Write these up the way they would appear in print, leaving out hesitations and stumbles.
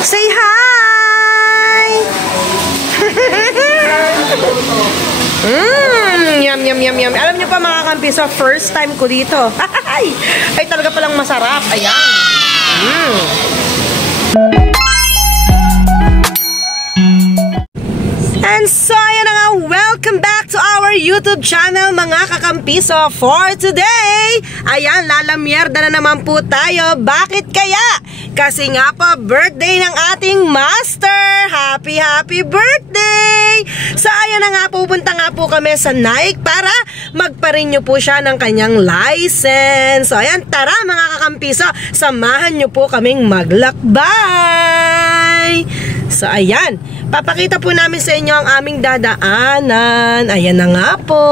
Say hi! Yum, yum, yum, yum. Alam niyo pa mga kampiso, first time ko dito. Ay, talaga palang masarap. Ayan. And so, ayan na nga, welcome back to our YouTube channel, mga kakampiso. For today, ayan, lalamyerda na naman po tayo. Bakit kaya? Kasi nga po, birthday ng ating master. Happy birthday! So, ayan na nga, pupunta nga po kami sa Nike para magpa-renew po siya ng kanyang license. So, ayan, tara mga kakampiso, samahan nyo po kaming maglakbay. So, ayan, papakita po namin sa inyo ang aming dadaanan. Ayan na nga po.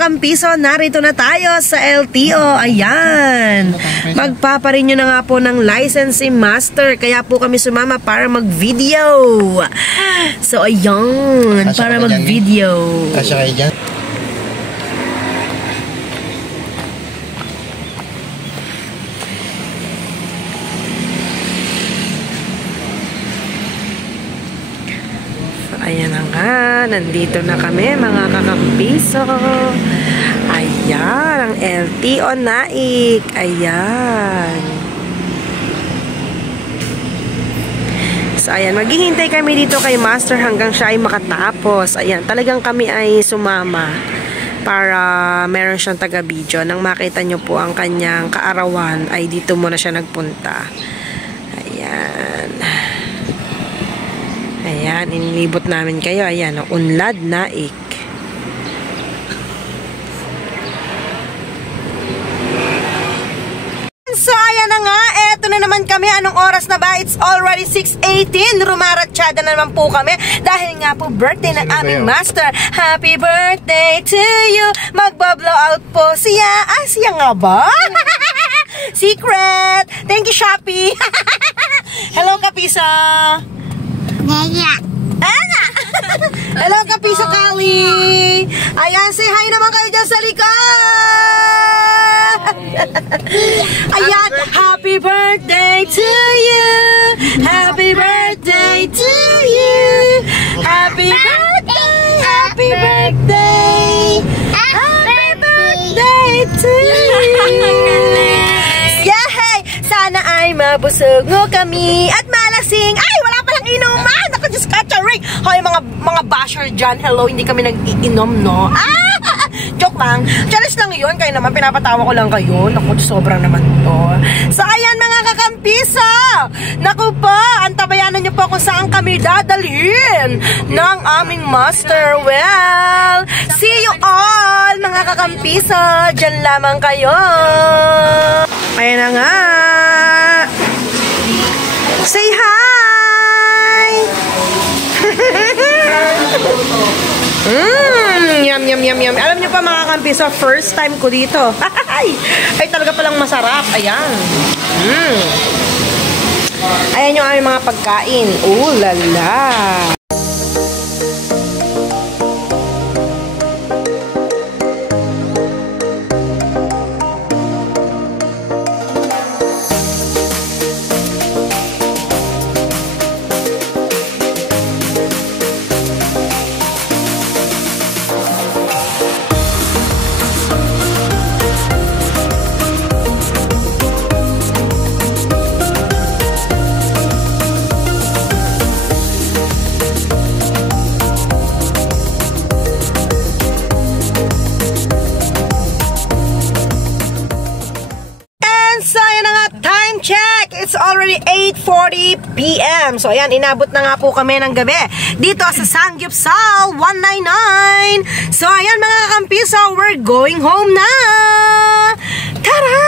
Kampiso, narito na tayo sa LTO. Ayan, magpaparenew na nga po ng license si master, kaya po kami sumama para mag-video. So ayan, para mag-video. Kasya kayo dyan? Ayan na nga, nandito na kami mga kakampiso. Ayan, ang LTO Naik. Ayan. So, ayan, maghihintay kami dito kay master hanggang siya ay makatapos. Ayan, talagang kami ay sumama para meron siyang taga-video. Nang makita nyo po ang kanyang kaarawan, ay dito muna siya nagpunta. Ayan. Ayan, inilibot namin kayo. Ayan, Unlad Naik. So, ayan na nga. Eto na naman kami. Anong oras na ba? It's already 6:18. Rumaratsyada na naman po kami. Dahil nga po, birthday ng aming master. Happy birthday to you. Magba-blow out po siya. Ah, siya nga ba? Secret. Thank you, Shopee. Hello, Kapisa. Hello, Kapiso Kali. Ayan, say hi naman kayo dyan sa likod. Ayan, happy birthday to you. Happy birthday to you. Happy birthday. Happy birthday. Happy birthday to you. Yay! Sana ay mabusog mo kami at malasing. Ay, wala palang inuman. Ako, Diyos ka, charing. Hoy, mga basher dyan. Hello, hindi kami nag-iinom, no? Joke lang. Charis lang yun. Kayo naman, pinapatawa ko lang kayo. Naku, sobrang naman to. So, ayan mga kakampiso. Naku po, antabayanan niyo po kung saan kami dadalhin ng aming master. Well, see you all, mga kakampiso. Diyan lamang kayo. Ayan na nga. Say hi! Yum, yum, yum, yum. Alam niyo pa mga kampiso, first time ko dito. Ay, talaga palang masarap. Ayan. Ayan yung aming mga pagkain. Ooh la la. 10:40 p.m. So ayan, inabot na nga po kami ng gabi dito sa Sanggyeopsal 199. So ayan mga kakampiso, we're going home na. Tara!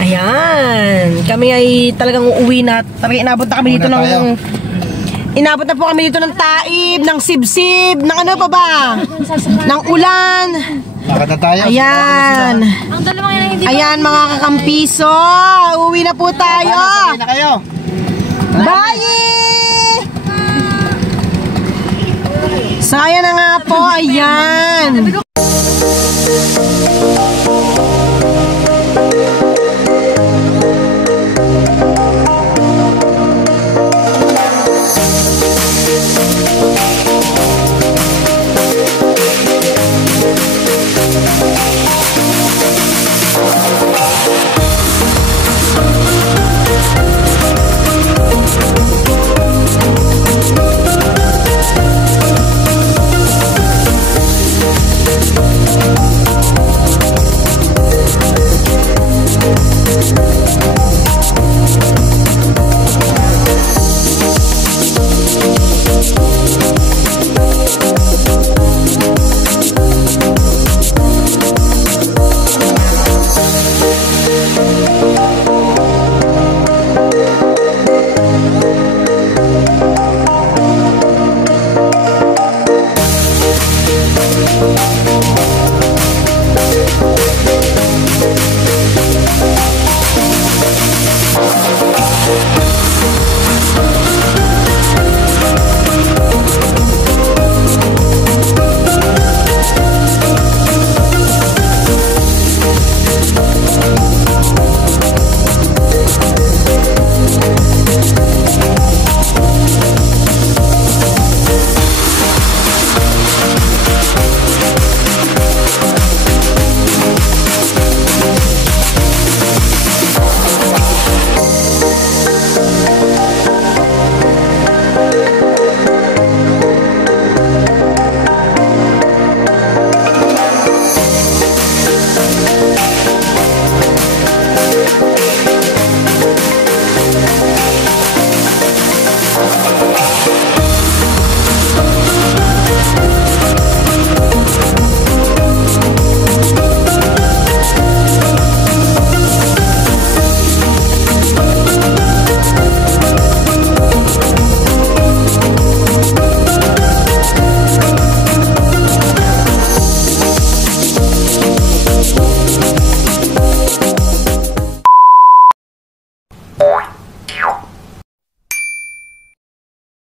Ayan, kami ay talagang uuwi na. Talagang inabot na kami dito ng... Inabot na po kami dito ng taib, ng sibsib, ng ano pa ba? Ng ulan. Ayan. Ayan mga kakampiso, uuwi na po tayo. Bye! So ayan na nga po, ayan.